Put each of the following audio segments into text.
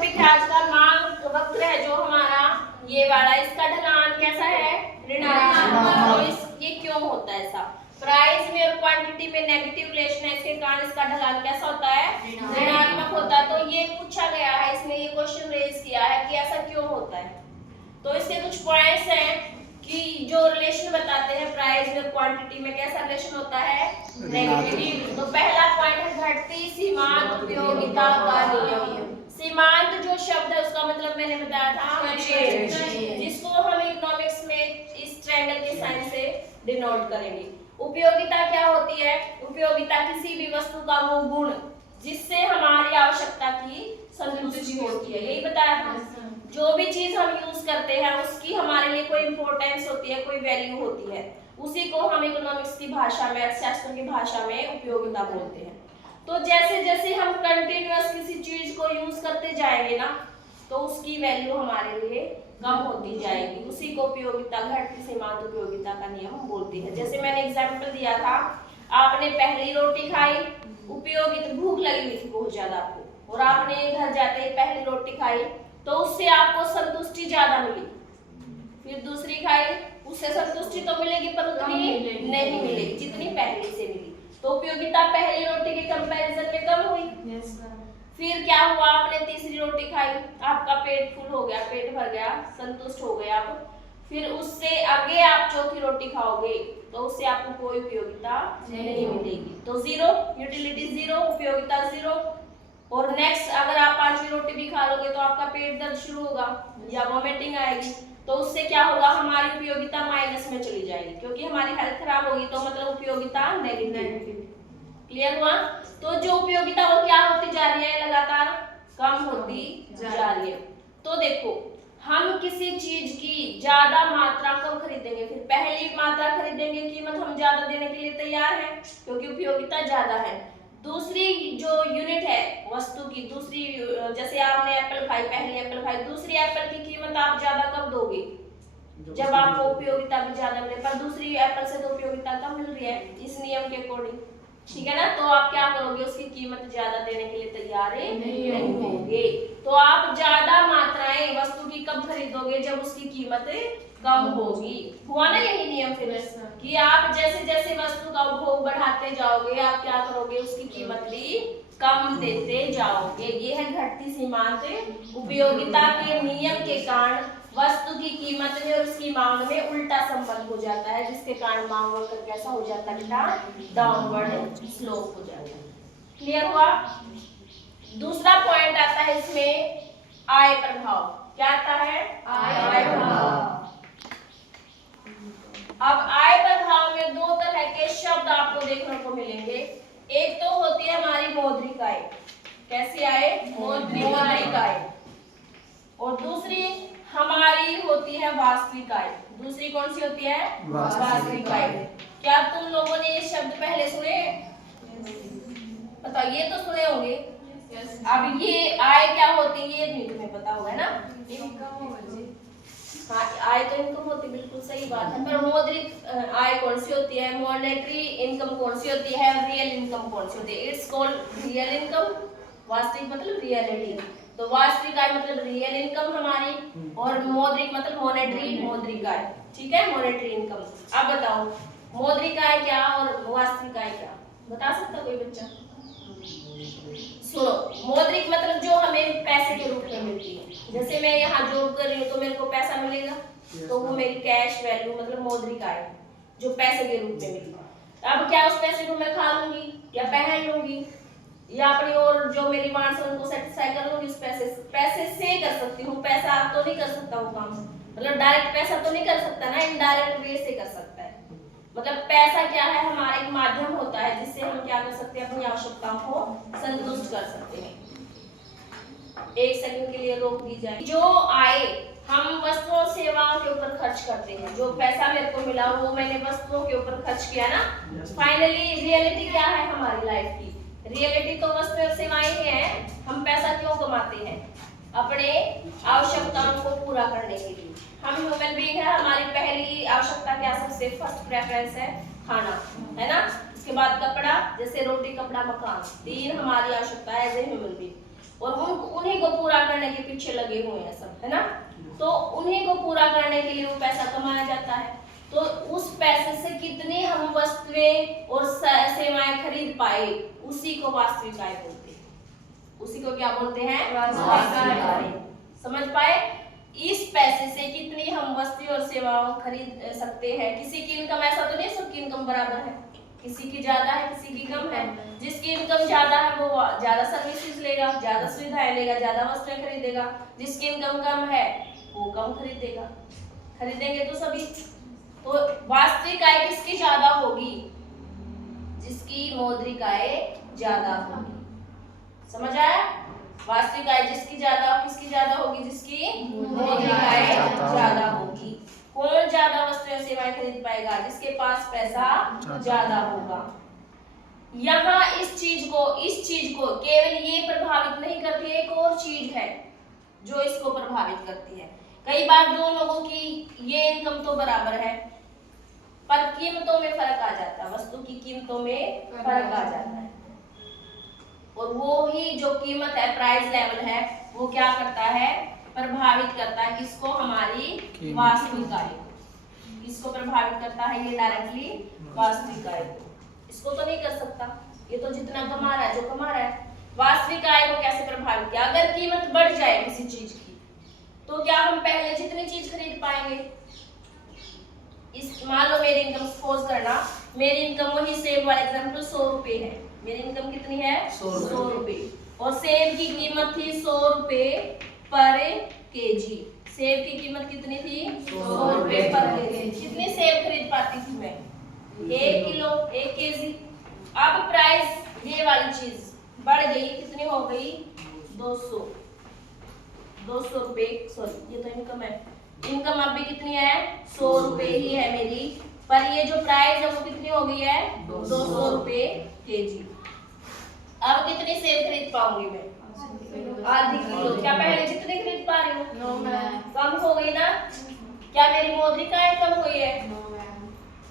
Topic है आज का मांग वक्र है जो हमारा ये वाला, इसका ढलान कैसा है? ऋणात्मक। तो ये क्यों होता है ऐसा? प्राइस में और क्वांटिटी में नेगेटिव रिलेशन है, इसके कारण इसका ढलान कैसा होता है? ऋणात्मक होता है। तो ये पूछा गया है, इसने ये क्वेश्चन रेज किया है कि ऐसा क्यों होता है। तो इसके कुछ पॉइंट्स हैं कि जो रिलेशन बताते हैं प्राइस में क्वांटिटी में कैसा रिलेशन होता है? नेगेटिव। तो पहला पॉइंट है घटती सीमांत उपयोगिता का नियम। सीमांत जो शब्द है उसका मतलब मैंने बताया था छेद, जिसको हम इकोनॉमिक्स में इस ट्रायंगल के साइन से डिनोट करेंगे। उपयोगिता क्या होती है? उपयोगिता किसी भी वस्तु का वो गुण जिससे हमारी आवश्यकता की संतुष्टि होती है, यही बताया था। जो भी चीज हम यूज करते हैं उसकी हमारे लिए कोई इंपॉर्टेंस होती है, कोई वैल्यू होती है, उसी को हम इकोनॉमिक्स की भाषा में, अर्थशास्त्र की भाषा में उपयोगिता बोलते हैं। तो जैसे जैसे हम कंटिन्यूअस किसी चीज को यूज करते जाएंगे ना, तो उसकी वैल्यू हमारे लिए कम होती जाएगी, उसी को उपयोगिता, घटती सीमांत उपयोगिता का नियम बोलते हैं। जैसे मैंने एग्जाम्पल दिया था, आपने पहली रोटी खाई, उपयोगिता, भूख लगी हुई थी बहुत ज्यादा आपको, और आपने घर जाते ही पहली रोटी खाई तो उससे आपको संतुष्टि ज्यादा मिली। फिर दूसरी खाई, उससे संतुष्टि तो मिलेगी पर उतनी नहीं मिलेगी जितनी पहली से मिली। तो उपयोगिता पहली रोटी के कंपैरिजन में कम हुई। फिर क्या हुआ, आपने तीसरी रोटी खाई, आपका पेट फुल हो गया, पेट भर गया, संतुष्ट हो गए आप। फिर उससे आगे आप चौथी रोटी खाओगे तो उससे आपको कोई उपयोगिता नहीं मिलेगी। तो जीरो, यूटिलिटी जीरो, उपयोगिता जीरो। और नेक्स्ट अगर आप पांचवी रोटी भी खा लोगे तो आपका पेट दर्द शुरू होगा या वोमिटिंग आएगी, तो उससे क्या होगा, हमारी उपयोगिता माइनस में चली जाएगी, क्योंकि हमारी हेल्थ खराब होगी, तो मतलब उपयोगिता नेगेटिव। क्लियर हुआ? तो जो उपयोगिता वो क्या होती जा रही है, लगातार कम होती जा रही है। तो देखो, हम किसी चीज की ज्यादा मात्रा कब खरीदेंगे? फिर पहली मात्रा खरीदेंगे, कीमत हम ज्यादा देने के लिए तैयार हैं क्योंकि उपयोगिता ज्यादा है। दूसरी जो यूनिट है वस्तु की, दूसरी, जैसे आपने एप्पल खाई, पहली एप्पल खाई, दूसरी एप्पल की कीमत आप ज्यादा कब दोगे? जब आपको उपयोगिता भी ज्यादा मिले, पर दूसरी एप्पल से तो उपयोगिता कम मिल रही है इस नियम के अकॉर्डिंग, ठीक है ना। तो आप क्या करोगे, उसकी कीमत ज्यादा देने के लिए तैयार नहीं होंगे। तो आप ज्यादा मात्राएं वस्तु की कब खरीदोगे? जब उसकी कीमत कम होगी। हुआ ना यही नियम फिर कि आप जैसे जैसे वस्तु का उपभोग बढ़ाते जाओगे, आप क्या करोगे, उसकी कीमत भी कम देते जाओगे। ये है घटती सीमांत उपयोगिता के नियम के कारण वस्तु की कीमत में और उसकी मांग में उल्टा संबंध हो जाता है, जिसके कारण मांग वक्र कैसा हो जाता है? डाउनवर्ड स्लोप हो जाता है। क्लियर हुआ? दूसरा पॉइंट आता है इसमें आय प्रभाव। क्या आता है? आय प्रभाव। अब आय प्रभाव में दो तरह के शब्द आपको देखने को मिलेंगे। एक तो होती है हमारी मौद्रिक आय। कैसी आय? मौद्रिक आय। और दूसरी हमारी होती है वास्तविक आय। दूसरी कौन सी होती है? वास्तविक आय। क्या तुम लोगों ने ये शब्द पहले सुने? बताओ, ये तो सुने होंगे। अब ये आय क्या होती है ये नहीं तुम्हें पता होगा ना? हाँ, आय तो इनकम होती, बिल्कुल सही बात है। पर मौद्रिक आय कौन सी होती है? मॉनेटरी इनकम कौन सी होती है? रियल इनकम कौन सी होती है? It's called real income. वास्तविक मतलब रियलिटी। तो वास्तविक आय मतलब रियल इनकम हमारी, और मौद्रिक मतलब मौद्रिक आय। ठीक है, मॉनेटरी इनकम। अब बताओ, मौद्रिक आय क्या और वास्तविक आय क्या? बता सकता कोई बच्चा? सुनो, मौद्रिक मतलब जो हमें पैसे के रूप में मिलती है। जैसे मैं यहाँ जॉब कर रही हूँ तो मेरे को पैसा मिलेगा, तो वो मेरी कैश वैल्यू मतलब मौद्रिक आय जो पैसे के रूप में मिली। अब क्या उस पैसे को मैं खा लूंगी या पहन लूंगी या अपनी और जो मेरी वांट्स है उनको सेटिस्फाई कर लूंगी, उस पैसे से कर सकती हूँ। पैसा आप तो नहीं कर सकता वो काम, मतलब डायरेक्ट पैसा तो नहीं कर सकता ना, इनडायरेक्ट वे से कर सकता है। मतलब पैसा क्या है? हमारा एक माध्यम होता है जिससे हम क्या कर सकते हैं, अपनी आवश्यकताओं को संतुष्ट कर सकते हैं। एक सेकंड के लिए रोक दी जाए। जो आय हम वस्तुओं सेवाओं के ऊपर खर्च करते हैं, जो पैसा मेरे को मिला वो मैंने वस्तुओं के ऊपर खर्च किया ना। फाइनली रियलिटी क्या है हमारी लाइफ की? रियलिटी तो वस्तु और सेवाएं ही है। हम पैसा क्यों कमाते हैं? अपने आवश्यकताओं को पूरा करने के लिए। हम ह्यूमन बीइंग है, हमारी पहली आवश्यकता क्या? सबसे फर्स्ट प्रेफरेंस है खाना, है ना। उसके बाद कपड़ा, जैसे रोटी कपड़ा मकान, तीन हमारी आवश्यकता है एज ए ह्यूमन बीइंग। और उन्हीं को पूरा करने के पीछे लगे हुए हैं सब, है ना। तो उन्हीं को पूरा करने के लिए वो पैसा कमाया जाता है। तो उस पैसे से कितनी हम वस्तुएं और सेवाएं खरीद पाए, उसी को वास्तविक आय बोलते हैं। उसी को क्या बोलते हैं? वास्तविक आय। समझ पाए? इस पैसे से कितनी हम वस्तुएं और सेवाओं खरीद सकते हैं। किसी की इनकम ऐसा तो नहीं सबकी इनकम बराबर है, किसी की ज्यादा है किसी की कम है। जिसकी इनकम ज्यादा है वो ज्यादा सर्विसेज लेगा, ज्यादा सुविधाएं लेगा, ज्यादा वस्तुएं खरीदेगा। जिसकी इनकम कम है वो कम खरीदेगा। खरीदेंगे तो सभी। तो वास्तविक आय किसकी ज्यादा होगी? जिसकी मौद्रिक आय ज्यादा होगी। समझ आया? वास्तविक आय जिसकी ज्यादा, किसकी ज्यादा होगी? जिसकी मौद्रिक आय ज्यादा होगी। कौन ज्यादा वस्तुएं सेवाएं खरीद पाएगा? जिसके पास पैसा ज्यादा होगा। यहाँ इस चीज को केवल ये प्रभावित नहीं करती, एक और चीज है जो इसको प्रभावित करती है। कई बार दो लोगों की ये इनकम तो बराबर है पर कीमतों में फर्क आ जाता है, वस्तु की कीमतों में फर्क आ जाता है। और वो ही जो कीमत है, प्राइस लेवल है, वो क्या करता है? प्रभावित करता है किसको? हमारी वास्तविक आय को। इसको प्रभावित करता है ये डायरेक्टली वास्तविक आय को। इसको तो नहीं कर सकता, ये तो जितना कमा रहा है, जो कमा रहा है। वास्तविक आय को कैसे प्रभावित किया? अगर कीमत बढ़ जाए किसी चीज की तो क्या हम पहले जितनी चीज खरीद पाएंगे? इस मान लो मेरी इनकम, सपोज करना मेरी इनकम, वही सेब वाला एग्जांपल, 100 रुपए है। मेरी इनकम कितनी है? 100 रुपए। और सेब की कीमत थी 100 रुपए पर केजी। सेब की कीमत कितनी थी? 100 रुपए पर केजी। कितनी सेब खरीद पाती थी मैं? 1 किलो, 1 केजी। अब प्राइस ये वाली चीज बढ़ गई, कितनी हो गई? 200 रुपए। सॉरी, ये तो इनकम है। इनकम अब भी कितनी है? 100 रुपए ही है मेरी, पर ये जो प्राइस है वो कितनी हो गई है? 200 रुपए केजी। अब कितनी सेब खरीद पाऊंगी मैं? आधी किलो। क्या पहले जितनी खरीद पा रही हूँ? कम हो गई ना? क्या मेरी मौद्रिक आय कम हुई है?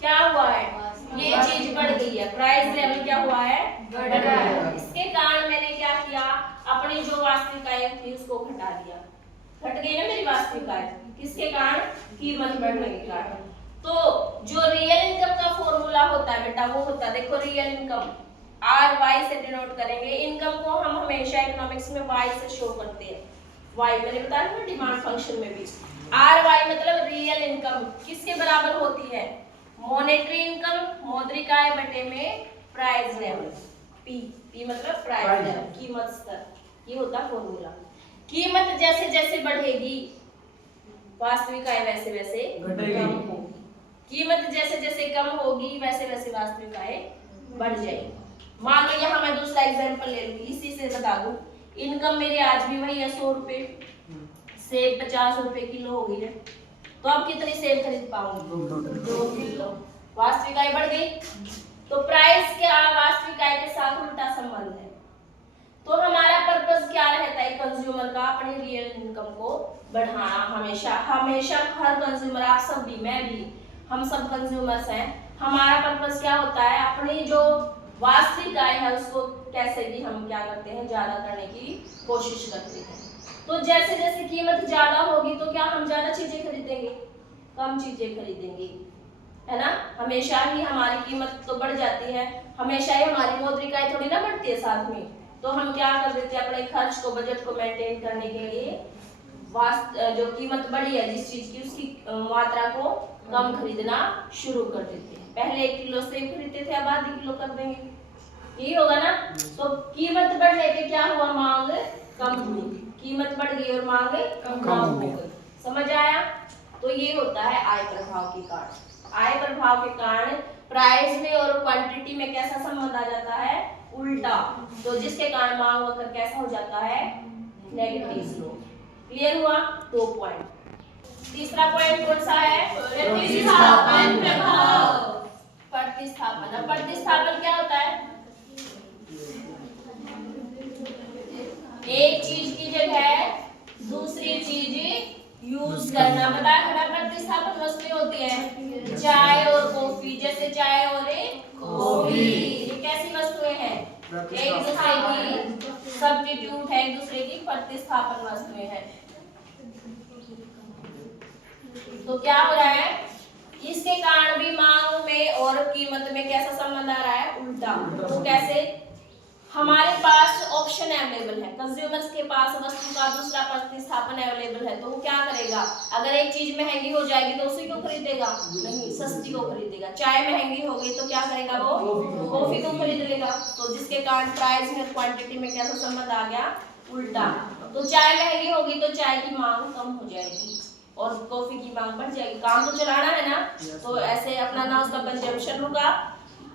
क्या हुआ है? ये चीज बढ़ गई है, प्राइस लेवल क्या हुआ है? बढ़ गया है। इसके कारण मैंने क्या किया? अपनी जो वास्तविक आय थी उसको घटा दिया। घट गई ना मेरी वास्तविक आय, किसके कारण? कीमत बढ़ने के कारण। तो जो रियल इनकम का फॉर्मूला होता है बेटा, वो होता है, देखो, रियल इनकम RY से डिनोट करेंगे। इनकम को हम हमेशा इकोनॉमिक्स में Y से शो करते हैं। Y मैंने बताया था डिमांड फंक्शन में भी। RY मतलब रियल इनकम किसके बराबर होती है? मॉनेटरी इनकम, मौद्रिक आय बटे में प्राइस लेवल। P मतलब प्राइस लेवल, कीमत स्तर। ये होता फॉर्मूला। कीमत जैसे जैसे बढ़ेगी वास्तविक आय वैसे वैसे कम होगी। कीमत जैसे जैसे कम होगी वैसे वैसे वास्तविक आय बढ़ जाएगी। मान लो यहाँ मैं दूसरा एग्जांपल ले लूंगी, इसी से बता दूं। इनकम मेरी आज भी वही है 100 रुपए, सेब 50 रुपए किलो हो गई है। तो अब कितनी सेब खरीद पाऊंगी? 2 किलो। वास्तविक आय बढ़ गई। तो प्राइस क्या वास्तविक आय के साथ उल्टा संबंध है। तो हमारा पर्पस क्या रहता है कंज्यूमर का? अपनी रियल इनकम को बढ़ाना। हमेशा हमेशा हर कंज्यूमर, आप सब भी, मैं भी, हम सब कंज्यूमर्स हैं। हमारा पर्पस क्या होता है? अपनी जो वास्तविक आय है उसको कैसे भी हम क्या करते हैं? ज्यादा करने की कोशिश करते हैं। तो जैसे जैसे कीमत ज्यादा होगी तो क्या हम ज्यादा चीजें खरीदेंगे? कम चीजें खरीदेंगे, है ना। हमेशा ही हमारी कीमत तो बढ़ जाती है, हमेशा ही हमारी मौद्रिक आय थोड़ी ना बढ़ती है साथ में। तो हम क्या कर देते हैं? अपने खर्च को, बजट को मेंटेन करने के लिए जो कीमत बढ़ी है जिस चीज की, उसकी मात्रा को कम खरीदना शुरू कर देते हैं। पहले 1 किलो सेब खरीदते थे, अब आधी किलो कर देंगे। यही होगा ना। तो कीमत बढ़ने पे क्या हुआ? मांग कम हुई। कीमत बढ़ गई और मांग कम हो गई। समझ आया? तो ये होता है आय प्रभाव के कारण। आय प्रभाव के कारण प्राइस में और क्वांटिटी में कैसा संबंध आ जाता है? उल्टा। तो जिसके कारण मांग वक्र कैसा हो जाता है? Negative slope. क्लियर हुआ? 2 पॉइंट। तीसरा पॉइंट कौन सा है? प्रतिस्थापन प्रभाव। प्रतिस्थापन। प्रतिस्थापन क्या होता है? एक चीज की जगह दूसरी चीज यूज करना। बताया था प्रतिस्थापन वस्तुएं होती है चाय और कॉफी। जैसे चाय और कॉफी, ये कैसी वस्तुएं हैं? एक दूसरे की सब्स्टिट्यूट है, एक दूसरे की प्रतिस्थापन वस्तुएं हैं। तो क्या हो रहा है, इसके कारण भी मांग में और कीमत में कैसा संबंध आ रहा है, उल्टा। तो कैसे, हमारे पास ऑप्शन अवेलेबल है, कंज्यूमर्स के पास वस्तु का दूसरा प्रतिस्थापन अवेलेबल है, तो वो क्या करेगा, अगर एक चीज महंगी हो जाएगी तो उसी को खरीदेगा, नहीं, सस्ती को खरीदेगा। चाय महंगी हो गई तो क्या करेगा, वो कॉफी को खरीद लेगा। तो जिसके कारण प्राइस में क्वांटिटी में कैसा संबंध आ गया, उल्टा। तो चाय महंगी होगी तो चाय की मांग कम हो जाएगी और कॉफी की मांग बढ़ जाएगी। काम तो चलाना है ना, तो ऐसे अपना ना उसका कंजम्पशन रुका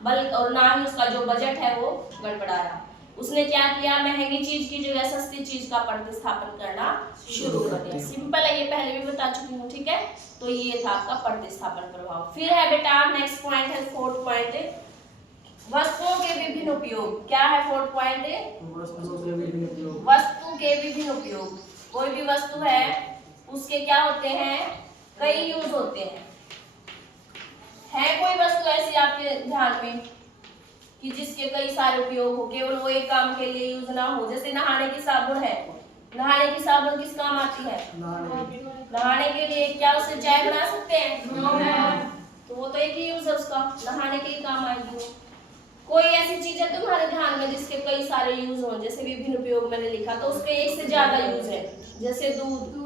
बल्कि और ना ही उसका जो बजट है वो गड़बड़ा रहा। उसने क्या किया, महंगी चीज की जगह सस्ती चीज का प्रतिस्थापन करना शुरू कर दिया। सिंपल है, ये पहले भी बता चुकी हूँ, ठीक है। तो ये था आपका प्रतिस्थापन प्रभाव। फिर है बेटा नेक्स्ट पॉइंट है, फोर्थ पॉइंट, वस्तुओं के विभिन्न उपयोग। क्या है फोर्थ पॉइंट, वस्तु के विभिन्न उपयोग। कोई भी वस्तु है उसके क्या होते हैं, कई यूज होते हैं। है कोई वस्तु ऐसी आपके ध्यान में कि जिसके कई सारे उपयोग हो, केवल वो एक काम के लिए यूज ना हो। जैसे नहाने की साबुन है, नहाने की साबुन किस काम आती है, नहाने के लिए। क्या उससे चाय बना सकते हैं, तो वो तो एक ही यूज है उसका, नहाने के ही काम आएगी वो। कोई ऐसी चीज है तुम्हारे ध्यान में जिसके कई सारे यूज हो, जैसे विभिन्न उपयोग मैंने लिखा, तो उसके एक से ज्यादा यूज है। जैसे दूध,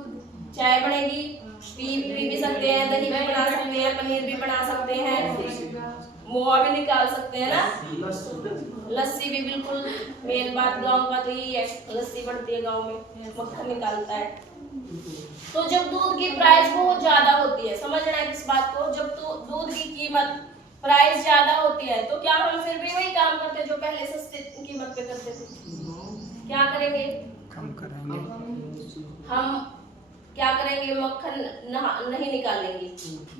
चाय बनेगी, पी भी सकते हैं, दही भी बना सकते हैं, पनीर भी बना सकते हैं, मोआ भी निकाल सकते हैं ना, लस्सी भी। बिल्कुल मेन बात गांव का तो यही है, लस्सी बनती है गांव में, मक्खन निकालता है। तो जब दूध की प्राइस बहुत ज्यादा होती है, समझना है इस बात को, जब तो दूध की कीमत प्राइस ज्यादा होती है तो क्या हम फिर भी वही काम करते जो पहले सस्ते कीमत पे करते थे, क्या करेंगे, कम करेंगे। हम क्या करेंगे, मक्खन नहीं निकालेंगे,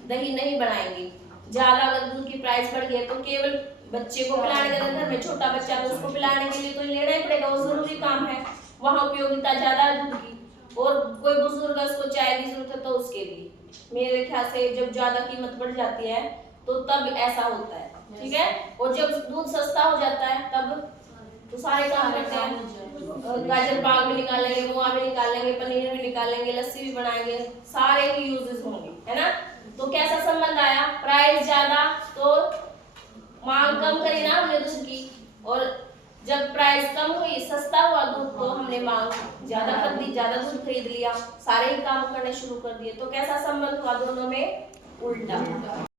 दही नहीं बनाएंगे। ज्यादा अगर दूध की प्राइस बढ़ गई तो केवल बच्चे को पिलाने का, घर में छोटा बच्चा है तो उसको पिलाने के लिए तो लेना ही पड़ेगा, वो जरूरी काम है, वहाँ उपयोगिता ज्यादा है दूध की। और कोई बुजुर्ग उसको चाय की जरूरत है तो उसके लिए, मेरे ख्याल से जब ज्यादा कीमत बढ़ जाती है तो तब ऐसा होता है, ठीक है। और जब दूध सस्ता हो जाता है तब तो सारे काम करते हैं, गाजर पाक भी निकालेंगे, मुआ भी निकालेंगे, पनीर भी निकालेंगे, लस्सी भी बनाएंगे, सारे ही यूजेस होंगे, है ना। तो कैसा संबंध आया, प्राइस ज्यादा तो मांग कम करी ना हमने दूध की, और जब प्राइस कम हुई, सस्ता हुआ दूध, तो हमने मांग ज्यादा कर दी, ज्यादा दूध खरीद लिया, सारे ही काम करने शुरू कर दिए। तो कैसा संबंध हुआ दोनों में, उल्टा।